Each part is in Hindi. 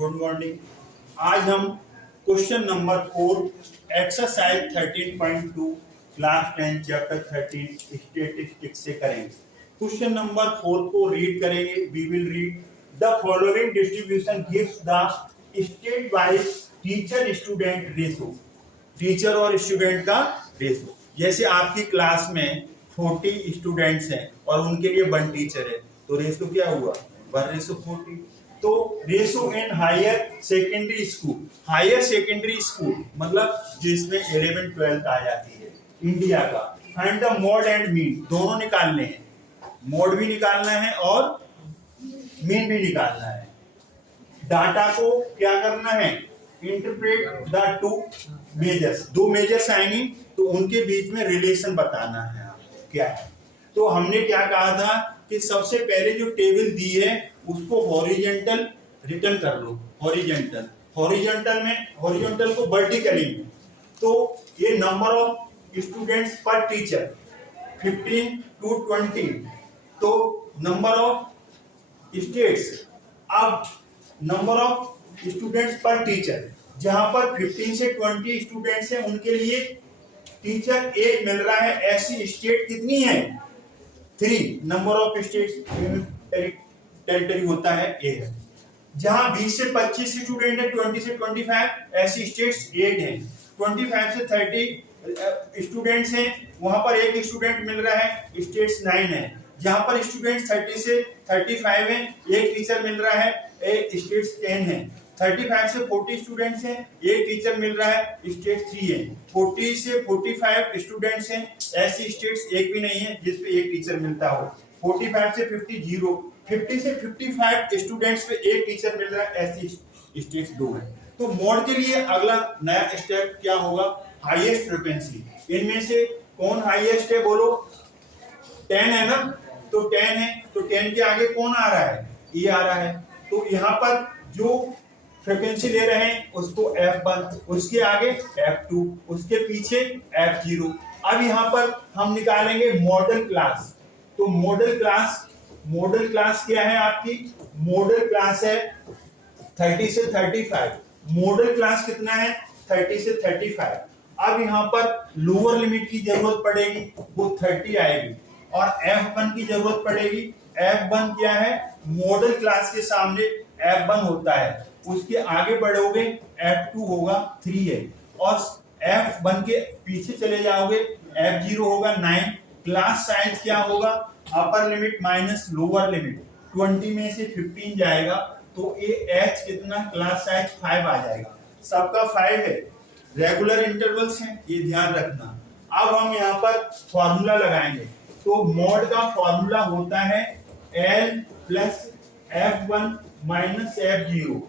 Good morning. आज हम question number 4 exercise 13.2 class 10 chapter 13 statistics से करेंगे। क्वेश्चन नंबर 4 को रीड करेंगे। We will read the following distribution gives the state wise teacher student ratio. Teacher और स्टूडेंट का रेशो, जैसे आपकी क्लास में 40 स्टूडेंट्स हैं और उनके लिए 1 टीचर है, तो रेशो क्या हुआ 1:40। तो ratio in higher secondary school, higher secondary school मतलब जिसमें 11-12 आ जाती है इंडिया का। Find the mode and mean, दोनों निकालने हैं, मोड भी निकालना है और मीन भी निकालना है। डाटा को क्या करना है, interpret the two measures, 2 measures आएंगे तो उनके बीच में रिलेशन बताना है क्या है। तो हमने क्या कहा था कि सबसे पहले जो टेबल दी है उसको हॉरिजॉन्टल रिटर्न कर लो। हॉरिजॉन्टल में हॉरिजॉन्टल को वर्टिकली में, तो ये नंबर ऑफ स्टूडेंट्स पर टीचर 15 to 20, तो नंबर ऑफ स्टेट्स, अब नंबर ऑफ स्टूडेंट्स पर टीचर, जहां पर 15 से 20 स्टूडेंट्स हैं उनके लिए टीचर 1 मिल रहा है। ऐसी स्टेट कितनी है 3, नंबर ऑफ स्टेट्स टेरिटरी होता है ए है। जहां 20 से 25 स्टूडेंट है, 20 से 25 ऐसी स्टेट्स 8 हैं। 25 से 30 स्टूडेंट्स हैं, वहां पर 1 स्टूडेंट मिल रहा है, स्टेट्स 9 है। जहां पर स्टूडेंट 30 से 35 हैं, 1 टीचर मिल रहा है, स्टेट्स 10 है। 35 से 40 स्टूडेंट्स हैं, 1 टीचर मिल रहा है, स्टेट 3 है। 40 से 45 स्टूडेंट्स हैं, ऐसी स्टेट्स एक भी नहीं है जिसपे 1 टीचर मिलता हो। 45 से 50 0, 50 से 55 स्टूडेंट्स पे 1 टीचर मिल रहा है, ऐसी स्टेट्स 2 है। तो मोड के लिए अगला नया स्टेप क्या होगा, हाईएस्ट फ्रीक्वेंसी। इनमें से कौन हाईएस्ट है बोलो, 10 है ना, तो 10 है, तो 10 के आगे कौन आ रहा है, ये आ रहा है। तो यहाँ पर जो फ्रीक्वेंसी ले रहे हैं उसको F1, उसके आगे F2, उसके पीछे F0। अब यहाँ पर हम निकालेंगे मॉडल क्लास। तो मॉडल क्लास क्या है आपकी, मॉडल क्लास है 30 से 35। मॉडल क्लास कितना है 30 से 35। अब यहाँ पर लोअर लिमिट की जरूरत पड़ेगी, वो 30 आएगी, और F1 की जरूरत पड़ेगी। F1 क्या है, मॉडल क्लास के सामने F1 होता है, उसके आगे बढ़ोगे F2 होगा 3 है, और F1 के पीछे चले जाओगे F0 होगा 9। क्लास साइज क्या होगा, upper limit minus lower limit, 20 में से 15 जाएगा तो ये H कितना, क्लास साइज 5 आ जाएगा। सबका 5 है, रेगुलर इंटरवल्स हैं, ये ध्यान रखना। अब हम यहाँ पर फॉर्मूला लगाएंगे। तो मोड का फॉर्मूला होता है L plus F1 minus F0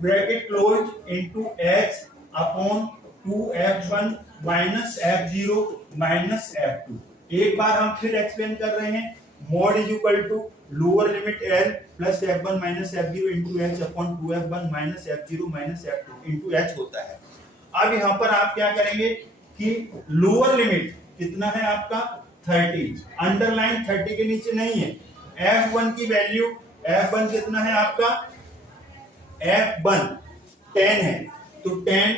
bracket close into H upon 2F1 minus F0 minus F2। एक बार हम फिर एक्सप्लेन कर रहे हैं, mode is equal to lower limit L plus F1 minus F0 into H upon 2F1 minus F0 minus F2 into H होता है। अब यहाँ पर आप क्या करेंगे कि लोअर लिमिट कितना है आपका 30, अंडरलाइन 30 के नीचे नहीं है। F1 की वैल्यू, F1 कितना है आपका, F1 10 है, तो 10,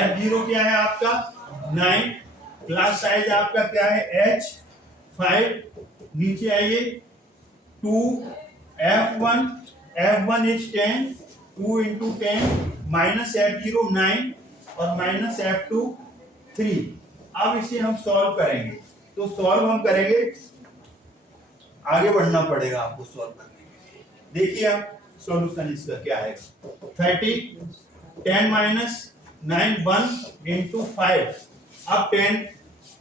F0 क्या है आपका 9, क्लास साइज आपका क्या है H 5, नीचे आइए 2 F1 is 10, 2 into 10 minus F0 9 और माइनस F2 3। अब इसे हम सॉल्व करेंगे, तो सॉल्व हम करेंगे, आगे बढ़ना पड़ेगा आपको सॉल्व करने के लिए। देखिए आप सॉल्यूशन इसका क्या है, 30 10 माइनस 9 1 इंटू 5, अब 10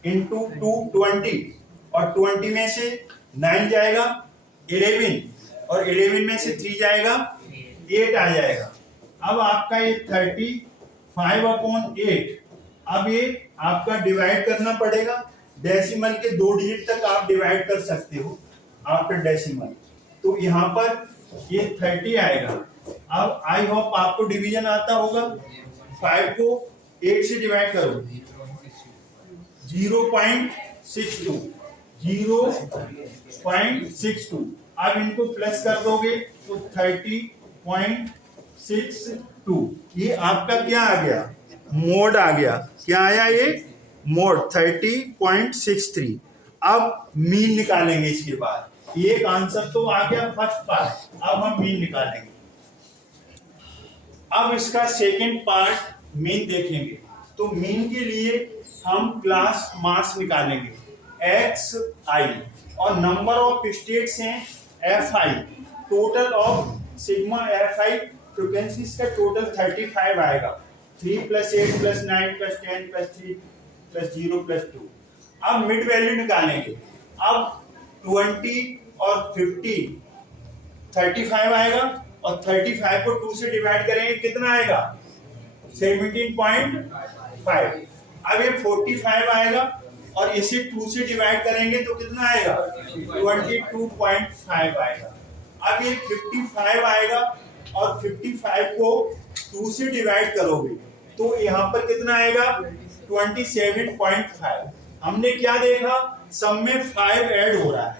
इंटू 2 20, और 20 में से 9 जाएगा 11, और 11 में से 3 जाएगा 8 आ जाएगा। अब आपका ये 35 अपॉन 8, अब ये आपका डिवाइड करना पड़ेगा, डेसिमल के 2 डिजिट तक आप डिवाइड कर सकते हो आफ्टर डेसिमल। तो यहाँ पर ये 30 आएगा। अब आई होप आपको डिवीजन आता होगा, 5 को 8 से डिवाइड करो 0.62, 0.62। अब इनको प्लस कर दोगे तो 30.5 0.62 ये आपका क्या आ गया, मोड आ गया। क्या आया ये, मोड 30.63। अब मीन निकालेंगे इसके बाद। एक आंसर तो आ गया फर्स्ट पार्ट, अब हम मीन निकालेंगे। अब इसका सेकंड पार्ट मीन देखेंगे। तो मीन के लिए हम क्लास मास निकालेंगे, एक्स आई, और नंबर ऑफ स्टेट्स हैं F I. Total of sigma F I frequencies का टोटल 35 आएगा। 3 + 8 + 9 + 10 + 3 + 0 + 2। अब मिड वैल्यू निकालेंगे। अब 20 और 50 35 आएगा, और 35 को 2 से डिवाइड करेंगे कितना आएगा, 17.5। अब ये 45 आएगा, और इसे 2 से डिवाइड करेंगे तो कितना आएगा, 22.5 आएगा। अब ये 55 आएगा, और 55 को 2 से डिवाइड करोगे तो यहाँ पर कितना आएगा, 27.5। हमने क्या देखा, सब में 5 ऐड हो रहा है,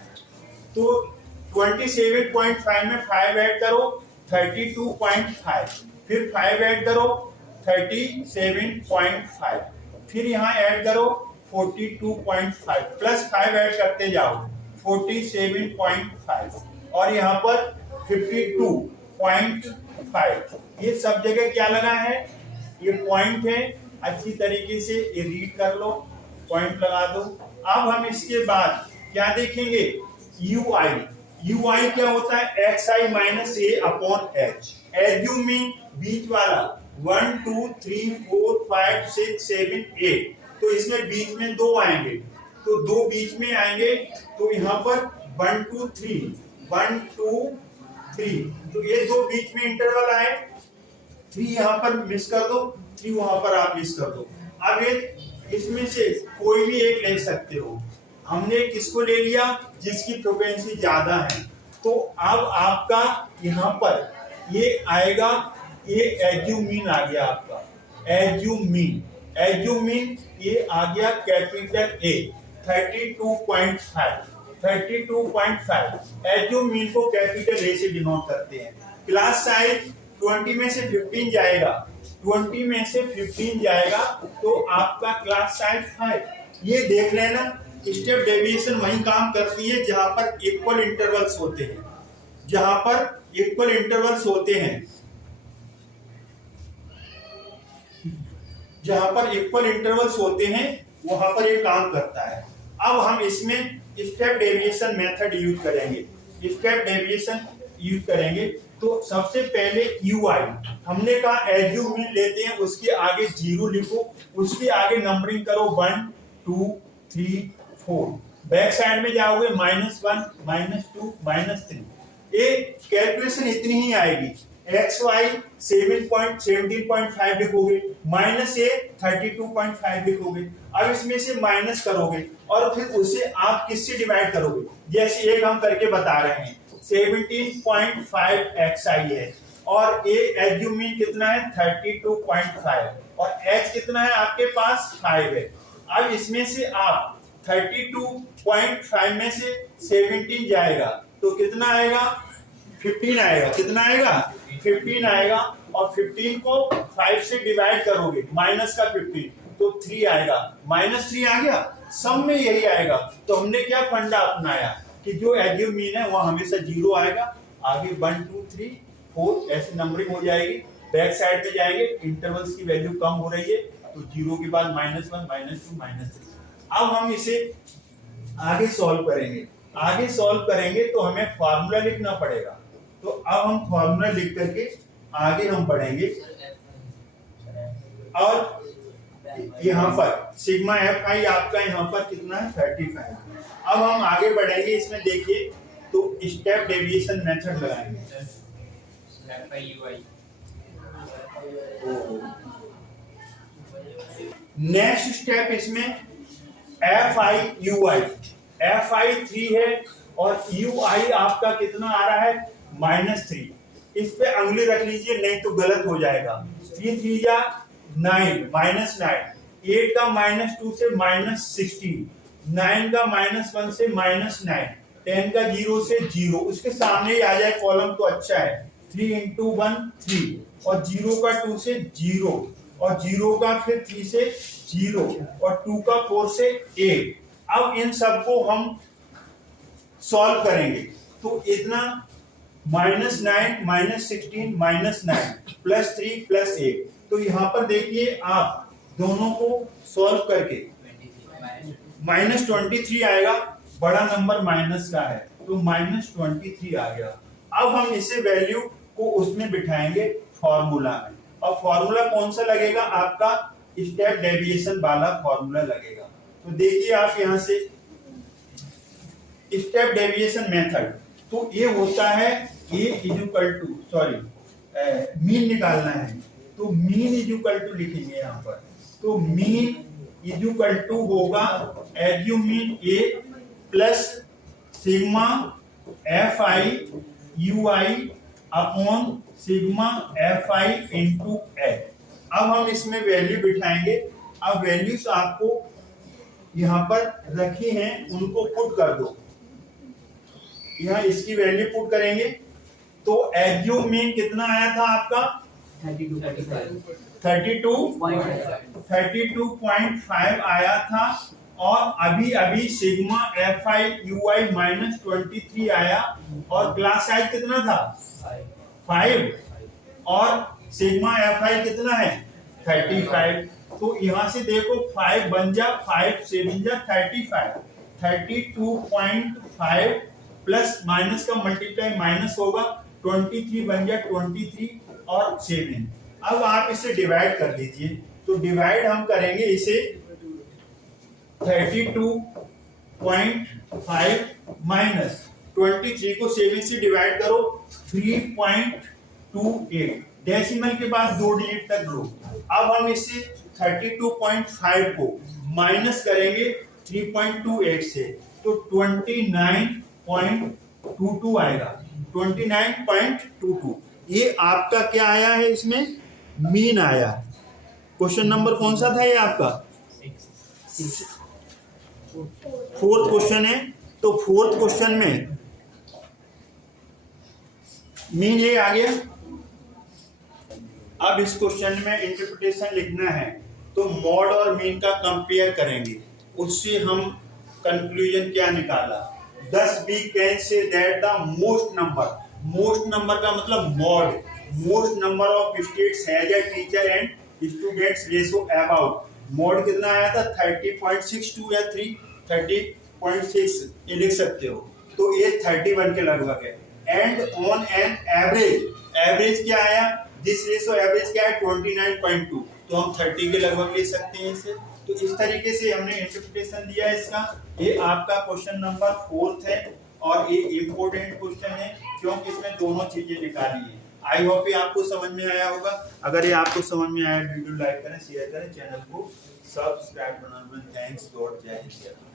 तो 27.5 में 5 ऐड करो 32.5, फिर 5 ऐड करो 37.5, फिर यहाँ ऐड करो 42.5, प्लस 5 ऐड करते जाओ 47.5, और यहाँ पर 52.5। ये सब जगह क्या लगा है, ये पॉइंट है। अच्छी तरीके से ये रीड कर लो, पॉइंट लगा दो। अब हम इसके बाद क्या देखेंगे, यू आई। यू आई क्या होता है, एक्स आई माइनस ए अपॉन एच। एज्यूमिंग बीच वाला 1 2 3 4 5 6 7 8, तो इसमें बीच में 2 आएंगे, तो 2 बीच में आएंगे, तो यहाँ पर 1 2 3 1 2 3, तो ये 2 बीच में इंटरवल आए। 3 यहाँ पर मिस कर दो, 3 वहां पर आप मिस कर दो। अब ये इसमें से कोई भी एक ले सकते हो। हमने किसको ले लिया, जिसकी फ्रीक्वेंसी ज्यादा है। तो अब आपका यहाँ पर ये आएगा, ये एज्यूमीन आ गया आपका, एज्यूमीन। एज्यूमीन ये आ गया कैपिटल ए 32.5। 32.5 एज्यूमीन को कैपिटल ए से डिनोट करते हैं। क्लास साइज 20 में से 15 जाएगा, 20 में से 15 जाएगा, तो आपका क्लास साइज 5। ये देख लेना, स्टेप डेविएशन वही काम करती है जहां पर इक्वल इंटरवल्स होते हैं, जहां पर इक्वल इंटरवल्स होते हैं, जहां पर इक्वल इंटरवल्स होते हैं वहां पर ये काम करता है। अब हम इसमें स्टेप डेविएशन मेथड यूज करेंगे। स्टेप डेविएशन यूज करेंगे तो सबसे पहले यू आई, हमने कहा एज्यूमीन लेते हैं, उसके आगे 0 लिखो, उसके आगे नंबरिंग करो 1 2 3 4, बैक साइड में जाओगे -1 -2 -3। ये कैलकुलेशन इतनी ही आएगी। एक्स वाई 17.5 लिखोगे, -a 32.5 लिखोगे। अब इसमें से माइनस करोगे और फिर उसे आप किससे डिवाइड करोगे, जैसे एक हम करके बता रहे हैं 17.5 एक्स आई है, और ए एज्यूमीन कितना है 32.5, और एक्स कितना है आपके पास 5 है। अब इसमें से आप 32.5 में से 17 जाएगा तो कितना आएगा, 15 आएगा। कितना आएगा, 15 आएगा, और 15 को 5 से डिवाइड करोगे, माइनस का 15 तो 3 आएगा, -3 आ गया। सब में यही आएगा। तो हमने क्या फंडा अपनाया कि जो एज्यूमीन है वह हमेशा 0 आएगा, आगे 1 2 3 4 ऐसी नंबरिंग हो जाएगी। बैक साइड में जाएंगे, इंटरवल्स की वैल्यू कम हो रही है, तो 0 के बाद -1 -2 -3। अब हम इसे आगे सॉल्व करेंगे। आगे सॉल्व करेंगे तो हमें फार्मूला लिखना पड़ेगा, तो अब हम फार्मूला लिख करके आगे हम बढ़ेंगे। और यहाँ पर सिग्मा एफ आई आपका यहाँ पर कितना है 35। अब हम आगे बढ़ेंगे, इसमें देखिए तो स्टेप डेविएशन मेथड लगाएंगे। नेक्स्ट स्टेप इसमें F I U I, F I 3 है और यू आई आपका कितना आ रहा है -3। इस पे अंगुली रख लीजिए नहीं तो गलत हो जाएगा। 3 3 या 9 -9, 8 का -2 से -16, 9 का -1 से -9, 10 का 0 से 0, उसके सामने ही आ जाए कॉलम तो अच्छा है। 3 इंटू 1 3 और 0 का 2 से 0 और 0 का फिर 3 से 0 और 2 का 4 से 8। अब इन सबको हम सॉल्व करेंगे तो इतना -9 -16 -9 +3 +8। तो यहाँ पर देखिए आप दोनों को सॉल्व करके -23 आएगा, बड़ा नंबर माइनस का है तो -23 आ गया। अब हम इसे वैल्यू को उसमें बिठाएंगे फॉर्मूला में, और फॉर्मूला कौन सा लगेगा, आपका स्टेप डेविएशन वाला फॉर्मूला लगेगा। तो देखिए आप यहां से स्टेप डेविएशन मेथड, तो ये होता है मीन निकालना है तो मीन इक्वल टू लिखेंगे यहाँ पर। तो मीन इक्वल टू होगा assumed mean A plus sigma F I U I upon sigma F I into H. अब हम इसमें वैल्यू बिठाएंगे। अब वैल्यूज आपको यहाँ पर रखी हैं, उनको पुट कर दो। यहाँ इसकी वैल्यू पुट करेंगे तो एज्यूम मीन कितना आया था आपका 32.5 आया था, और अभी अभी सिग्मा एफ आई यू आई -23 आया, और क्लास साइज कितना था 5, और सिग्मा एफ आई कितना है 35। तो यहाँ से देखो 5 बन जा 5 7 जा 35, 32.5 प्लस माइनस का मल्टीप्लाई माइनस होगा 23 बन जा 23 और 7। अब आप इसे डिवाइड कर लीजिए। तो डिवाइड हम करेंगे इसे 32.5 माइनस 23 को 7 से डिवाइड करो 3.28, डेसिमल के बाद 2 डिजिट तक लो। अब हम इसे 32.5 को माइनस करेंगे 3.28 से तो 29.22 आएगा, 29.22। ये आपका क्या आया है, इसमें मीन आया। क्वेश्चन नंबर कौन सा था ये आपका 4th क्वेश्चन है। तो 4th क्वेश्चन में मीन ये आ गया। अब इस क्वेश्चन में इंटरप्रिटेशन लिखना है तो मॉड और मीन का कंपेयर करेंगे, उससे हम कंक्लूजन क्या निकाला। 10 we can say that the most number का मतलब mod, most number of states has a teacher and students ratio about. Mod कितना आया था 30.62 या 30.6 ये लिख सकते हो, तो ये 31 के लगभग है। And on an average, average क्या आया, दिस रेशो एवरेज क्या है 29.2, तो हम 30 के लगभग ले सकते हैं इसे। तो इस तरीके से हमने इंटरप्रिटेशन दिया है इसका। ये आपका क्वेश्चन नंबर 4th है और ये इम्पोर्टेंट क्वेश्चन है क्योंकि इसमें दोनों चीजें निकाली है। आई होप ये आपको समझ में आया होगा। अगर ये आपको समझ में आया वीडियो लाइक करें, शेयर करें, चैनल को सब्सक्राइब करना। थैंक्स गॉड, जय हिंद।